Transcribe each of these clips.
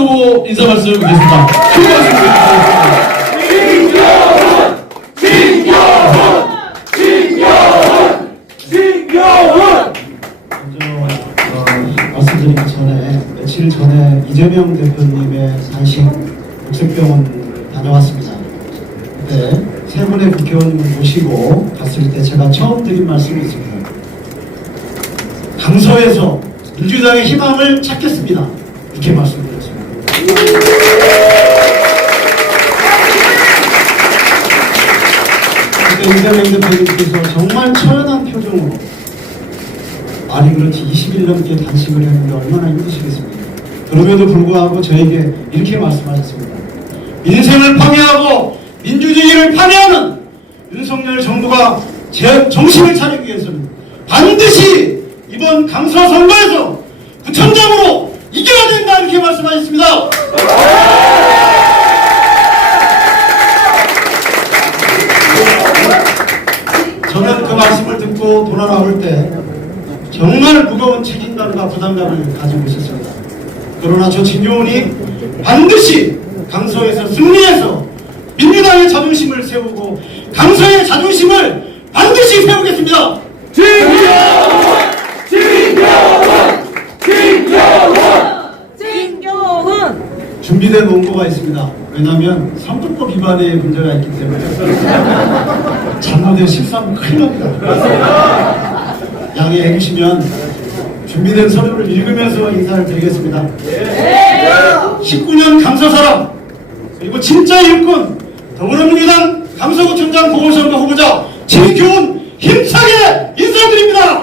후보 인사 말씀 드리겠습니다. 큰 박수 부탁드립니다. 말씀드리기 전에 며칠 전에 이재명 대표님의 단식 녹색병원 다녀왔습니다. 그때 세 분의 국회의원님을 모시고 갔을 때 제가 처음 드린 말씀이 있습니다. 강서에서 민주당의 희망을 찾겠습니다. 이렇게 말씀드렸습니다. 그때 이재명 대표님께서 정말 처연한 표정으로 아니 그렇지 20일 넘게 단식을 했는데 얼마나 힘드시겠습니까? 그럼에도 불구하고 저에게 이렇게 말씀하셨습니다. 민생을 파괴하고 민주주의를 파괴하는 윤석열 정부가 정신을 차리기 위해서는 반드시 이번 강서 선거에서 구청장으로 이겨야 된다 이렇게 말씀하셨습니다. 저는 그 말씀을 듣고 돌아나올 때 정말 무거운 책임감과 부담감을 가지고 있었습니다. 그러나 저 진교훈이 반드시 강서에서 승리해서 민주당의 자존심을 세우고 강서의 자존심을 반드시 세우겠습니다. 진교훈! 진교훈! 진교훈! 준비된 원고가 있습니다. 왜냐하면 선거법 위반의 문제가 있기 때문에 잘못된 실수하면 큰일 납니다. 양해해 주시면 준비된 서류를 읽으면서 인사를 드리겠습니다. 19년 강서 사람 그리고 진짜 일꾼 더불어민주당 강서구청장 보궐선거 후보자 진교훈 힘차게 인사드립니다.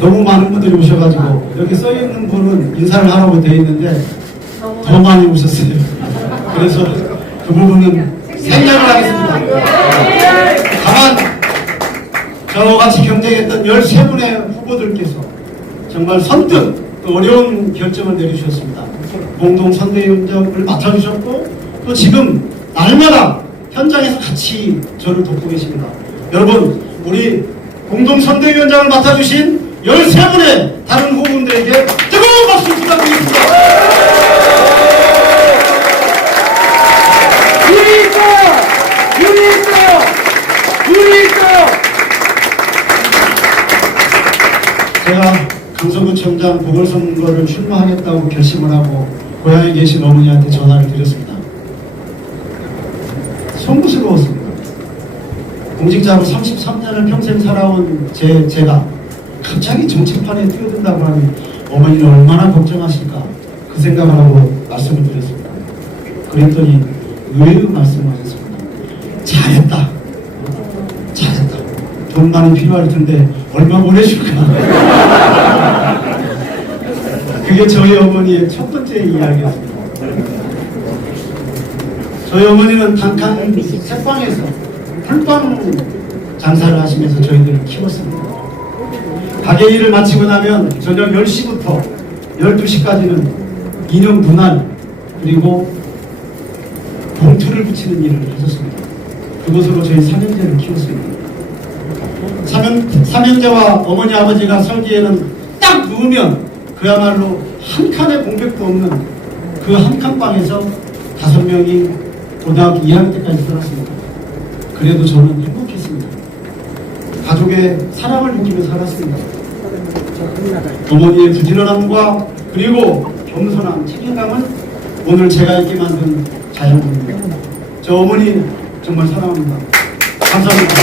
너무 많은 분들이 오셔가지고 여기 써있는 분은 인사를 하라고 되어 있는데 더 많이 오셨어요. 그래서 그 부분은 생략을 하겠습니다. 다만 저같이 경쟁했던 13분의 후보들께서 정말 선뜻 또 어려운 결정을 내려주셨습니다. 공동선대위원장을 맡아주셨고 또 지금 날마다 현장에서 같이 저를 돕고 계십니다. 여러분 우리 공동선대위원장을 맡아주신 13분의 다른 후보분들에게 뜨거운 박수 부탁드리겠습니다. 제가 강서구청장 보궐선거를 출마하겠다고 결심을 하고 고향에 계신 어머니한테 전화를 드렸습니다. 송구스러웠습니다. 공직자로 33년을 평생 살아온 제가 갑자기 정치판에 뛰어든다고 하니 어머니는 얼마나 걱정하실까 그 생각을 하고 말씀을 드렸습니다. 그랬더니 의외의 말씀을 하셨습니다. 잘했다. 돈 많이 필요할 텐데 얼마 보내줄까? 그게 저희 어머니의 첫 번째 이야기였습니다. 저희 어머니는 단칸 책방에서 풀빵 장사를 하시면서 저희들을 키웠습니다. 가게 일을 마치고 나면 저녁 10시부터 12시까지는 인형 분할 그리고 봉투를 붙이는 일을 하셨습니다. 그것으로 저희 삼형제를 키웠습니다. 삼형제와 어머니 아버지가 살기에는 딱 누우면 그야말로 한 칸의 공백도 없는 그 한 칸방에서 5명이 고등학교 2학년 때까지 살았습니다. 그래도 저는 행복했습니다. 가족의 사랑을 느끼며 살았습니다. 어머니의 부지런함과 그리고 겸손한 책임감은 오늘 제가 있게 만든 자양분입니다. 저 어머니 정말 사랑합니다. 감사합니다.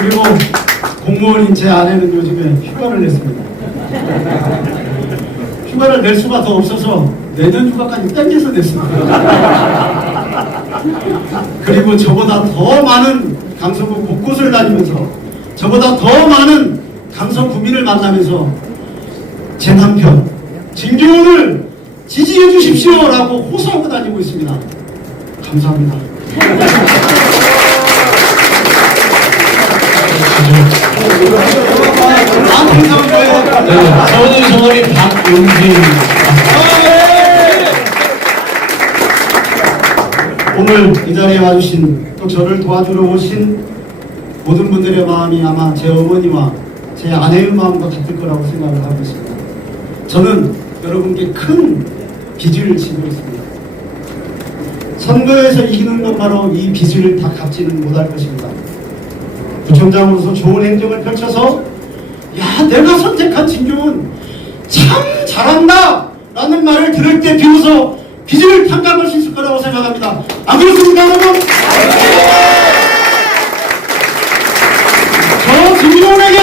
그리고 공무원인 제 아내는 요즘에 휴가를 냈습니다. 휴가를 낼 수가 더 없어서 내년 휴가까지 땡겨서 냈습니다. 그리고 저보다 더 많은 강서구 곳곳을 다니면서 저보다 더 많은 강서 구민을 만나면서 제 남편 진교훈을 지지해 주십시오라고 호소하고 다니고 있습니다. 감사합니다. 서울의 성함이 박용진입니다. 오늘 이 자리에 와주신 또 저를 도와주러 오신 모든 분들의 마음이 아마 제 어머니와 제 아내의 마음과 같을 거라고 생각을 하고 있습니다. 저는 여러분께 큰 빚을 지고 있습니다. 선거에서 이기는 것만으로 이 빚을 다 갚지는 못할 것입니다. 부총장으로서 좋은 행정을 펼쳐서 야, 내가 선택한 진경은 참 잘한다 라는 말을 들을 때 비로소 빚을 탕감할 수 있을 거라고 생각합니다. 안 그렇습니까, 여러분? 저 진경에게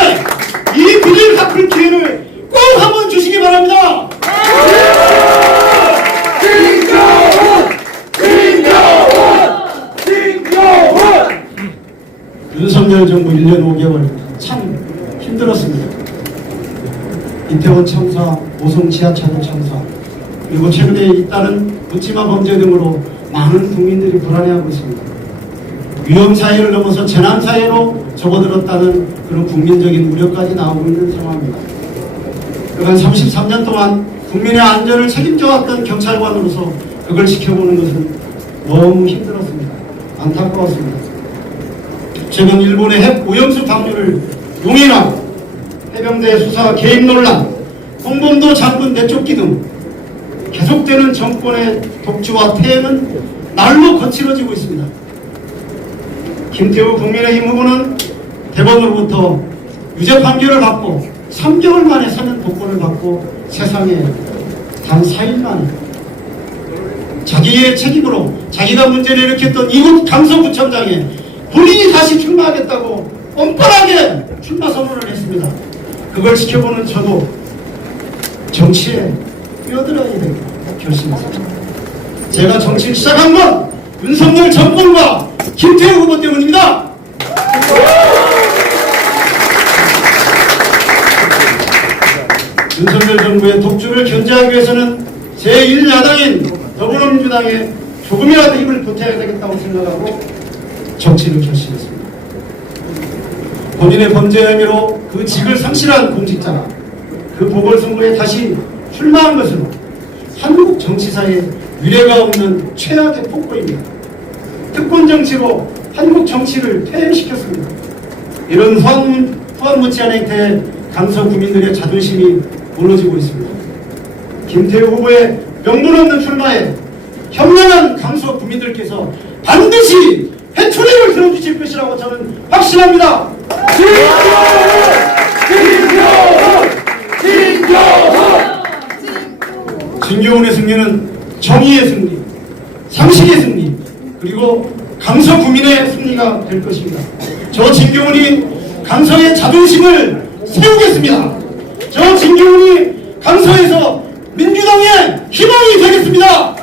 이 빚을 갚을 기회를 꼭 한번 주시기 바랍니다. 윤석열 정부 1년 5개월 참 힘들었습니다. 이태원 참사, 오송 지하철 참사, 그리고 최근에 잇따른 묻지마 범죄 등으로 많은 국민들이 불안해하고 있습니다. 위험사회를 넘어서 재난사회로 접어들었다는 그런 국민적인 우려까지 나오고 있는 상황입니다. 그간 33년 동안 국민의 안전을 책임져왔던 경찰관으로서 그걸 지켜보는 것은 너무 힘들었습니다. 안타까웠습니다. 최근 일본의 핵 오염수 방류를 용인하고 해병대 수사 개입 논란, 홍범도 장군 내쫓기 등 계속되는 정권의 독주와 퇴행은 날로 거칠어지고 있습니다. 김태우 국민의힘 후보는 대법원으로부터 유죄 판결을 받고 3개월 만에 사면 복권을 받고 세상에 단 4일 만에 자기의 책임으로 자기가 문제를 일으켰던 이곳 강서구청장에 본인이 다시 출마하겠다고 뻔뻔하게 출마 선언을 했습니다. 그걸 지켜보는 저도 정치에 뛰어들어야 되겠다 결심했습니다. 제가 정치를 시작한 건 윤석열 정권과 김태우 후보 때문입니다. 윤석열 정부의 독주를 견제하기 위해서는 제1야당인 더불어민주당에 조금이라도 힘을 보태야 되겠다고 생각하고 정치를 결심했습니다. 본인의 범죄 혐의로 그 직을 상실한 공직자가 그 보궐선거에 다시 출마한 것은 한국 정치사에 유례가 없는 최악의 폭거입니다. 특권 정치로 한국 정치를 퇴행시켰습니다. 이런 후한무치한 행태에 강서 구민들의 자존심이 무너지고 있습니다. 김태우 후보의 명분 없는 출마에 현명한 강서 구민들께서 반드시 해초리를 들어주실 것이라고 저는 확신합니다. 진교훈의 승리는 정의의 승리, 상식의 승리, 그리고 강서 구민의 승리가 될 것입니다. 저 진교훈이 강서의 자존심을 세우겠습니다. 저 진교훈이 강서에서 민주당의 희망이 되겠습니다.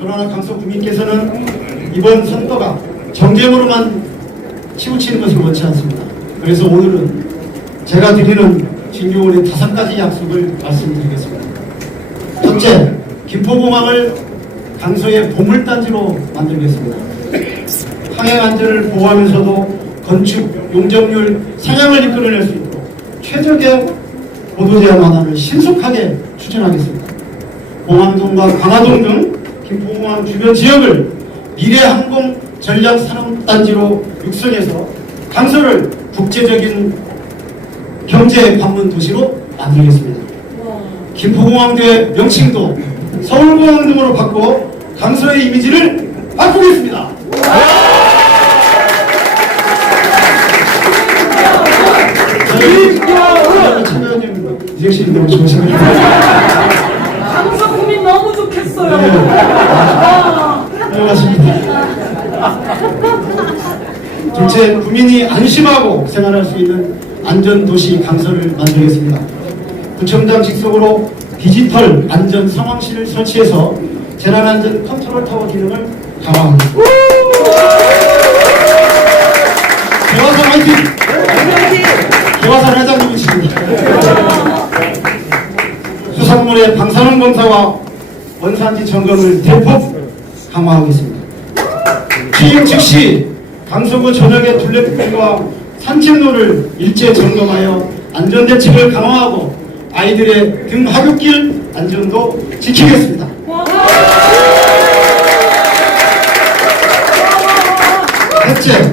그러나 강서 구민께서는 이번 선거가 정쟁으로만 치우치는 것을 원치 않습니다. 그래서 오늘은 제가 드리는 진교훈의 5가지 약속을 말씀드리겠습니다. 첫째, 김포공항을 강서의 보물단지로 만들겠습니다. 항행 안전을 보호하면서도 건축, 용적률, 상향을 이끌어낼 수 있도록 최적의 보도 제한 완화를 신속하게 추진하겠습니다. 공항동과 광화동 등 김포공항 주변 지역을 미래항공 전략산업단지로 육성해서 강서를 국제적인 경제 관문 도시로 만들겠습니다. 김포공항대 명칭도 서울공항 등으로 바꿔 강서의 이미지를 바꾸겠습니다. 참여원님 이재식이 너무 좋으시네요. 강서 구민 너무 좋겠어요. 네, 맞습니다. 둘째, 국민이 안심하고 생활할 수 있는 안전도시 강서를 만들겠습니다. 구청장 직속으로 디지털 안전 상황실을 설치해서 재난안전 컨트롤 타워 기능을 강화합니다. 대화산 화이팅! 대화산 회장님이십니다. 수산물의 방사능 검사와 원산지 점검을 대폭 강화하겠습니다. 취임 즉시 강서구 전역의 둘레길과 산책로를 일제 점검하여 안전대책을 강화하고 아이들의 등 하굣길 안전도 지키겠습니다. 셋째,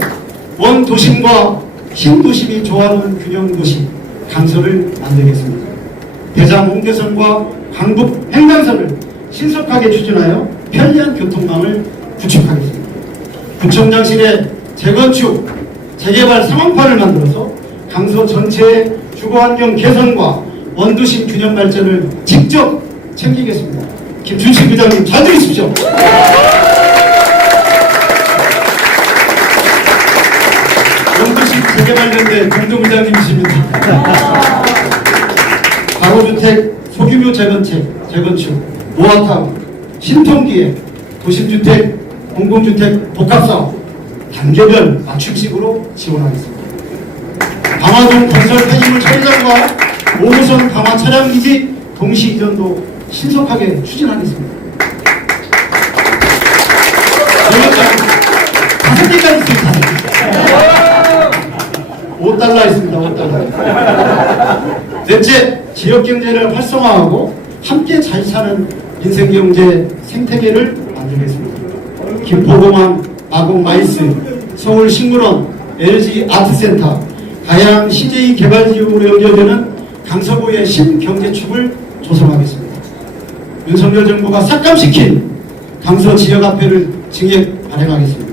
원도심과 신도심이 조화로운 균형도시 강서를 만들겠습니다. 대장 홍대선과 광북 횡단선을 신속하게 추진하여 편리한 교통망을 구축하겠습니다. 구청장실의 재건축, 재개발 상황판을 만들어서 강서 전체의 주거환경 개선과 원도심 균형 발전을 직접 챙기겠습니다. 김준식 부장님 잘 들으십시오. 원도심 재개발연대 공동부장님이십니다. 가로주택 소규모 재건축, 노아타운, 신통기획, 도심주택, 공공주택 복합사업 단계별 맞춤식으로 지원하겠습니다. 강화동 건설 폐기물 처리장과 5호선 강화 차량기지 동시 이전도 신속하게 추진하겠습니다. 여기까지 5개까지 있습니다. 5달러 있습니다. 5달러. 넷째, 지역경제를 활성화하고 함께 잘 사는 인생경제 생태계를 만들겠습니다. 김포공항, 마곡 마이스, 서울 식물원, LG 아트센터, 다양한 CJ 개발지역으로 연결되는 강서구의 신경제축을 조성하겠습니다. 윤석열 정부가 삭감시킨 강서 지역화폐를 증액 발행하겠습니다.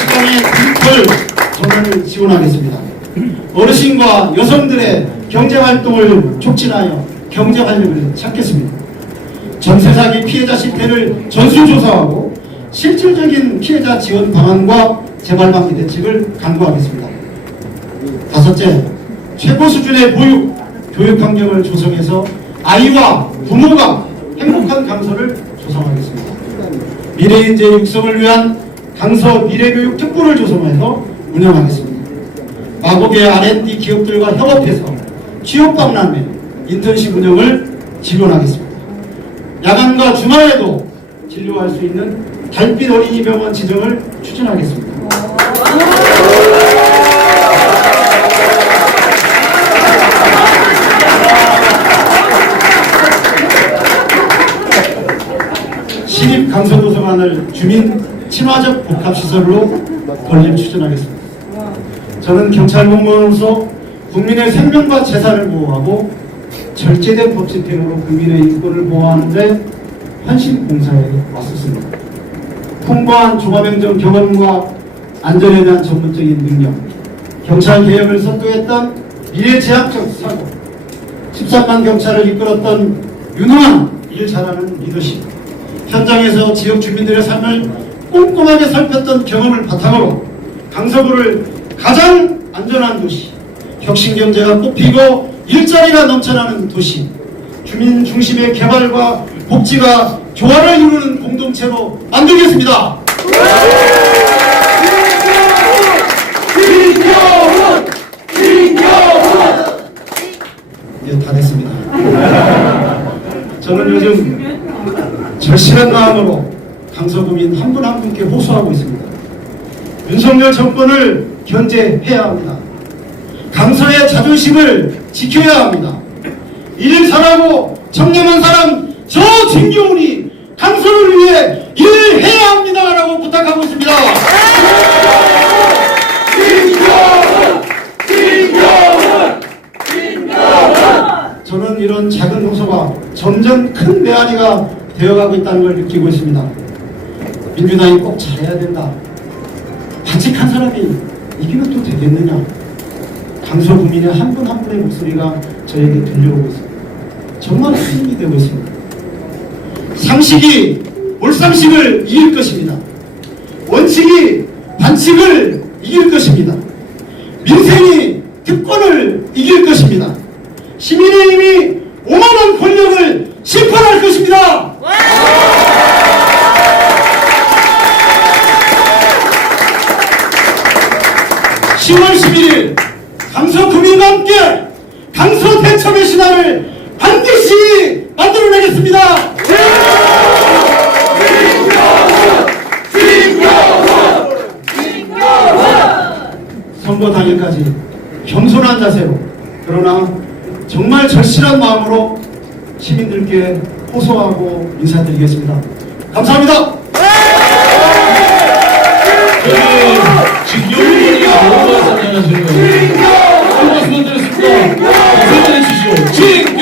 시간의 디지털 전환을 지원하겠습니다. 어르신과 여성들의 경제활동을 촉진하여 경제활력을 찾겠습니다. 전세사기 피해자 실태를 전수조사하고 실질적인 피해자 지원 방안과 재발방지 대책을 강구하겠습니다. 다섯째, 최고 수준의 보육, 교육 환경을 조성해서 아이와 부모가 행복한 강서를 조성하겠습니다. 미래인재 육성을 위한 강서 미래교육 특구를 조성해서 운영하겠습니다. 마곡의 R&D 기업들과 협업해서 취업박람회, 인턴십 운영을 지원하겠습니다. 야간과 주말에도 진료할 수 있는 달빛 어린이병원 지정을 추진하겠습니다. 시립 강서도서관을 주민 친화적 복합시설로 건립 추진하겠습니다. 저는 경찰 공무원으로서 국민의 생명과 재산을 보호하고 절제된 법 집행으로 국민의 인권을 보호하는 데 헌신 봉사에 왔었습니다. 풍부한 종합행정 경험과 안전에 대한 전문적인 능력, 경찰 개혁을 선도했던 미래지향적 사고, 13만 경찰을 이끌었던 유능한 일 잘하는 리더십, 현장에서 지역 주민들의 삶을 꼼꼼하게 살폈던 경험을 바탕으로 강서구를 가장 안전한 도시, 혁신경제가 꽃피고 일자리가 넘쳐나는 도시, 주민 중심의 개발과 복지가 조화를 이루는 공동체로 만들겠습니다. 예, 다 됐습니다. 저는 요즘 절실한 마음으로 강서구민 한 분 한 분께 호소하고 있습니다. 윤석열 정권을 견제해야 합니다. 강서의 자존심을 지켜야 합니다. 일 잘하고 청렴한 사람 저 진교훈이 강서를 위해 일해야 합니다 라고 부탁하고 있습니다. 저는 이런 작은 호소가 점점 큰 메아리가 되어가고 있다는 걸 느끼고 있습니다. 민주당이 꼭 잘해야 된다. 바칙한 사람이 이기면 또 되겠느냐. 강서 국민의 한 분 한 분의 목소리가 저에게 들려오고 있습니다. 정말 힘이 되고 있습니다. 상식이 몰상식을 이길 것입니다. 원칙이 반칙을 이길 것입니다. 민생이 특권을 이길 것입니다. 시민의 힘이 오만한 권력을 심판할 것입니다. 10월 11일 강서 구민과 함께 강서 대첩의 신화를 반드시 만들어내겠습니다. 선거 당일까지 겸손한 자세로 그러나 정말 절실한 마음으로 시민들께 호소하고 인사드리겠습니다. 감사합니다. 직경이 너무 많이 사랑하시는 거예요. 한 말씀 드렸습니다. 박수 보내주시오.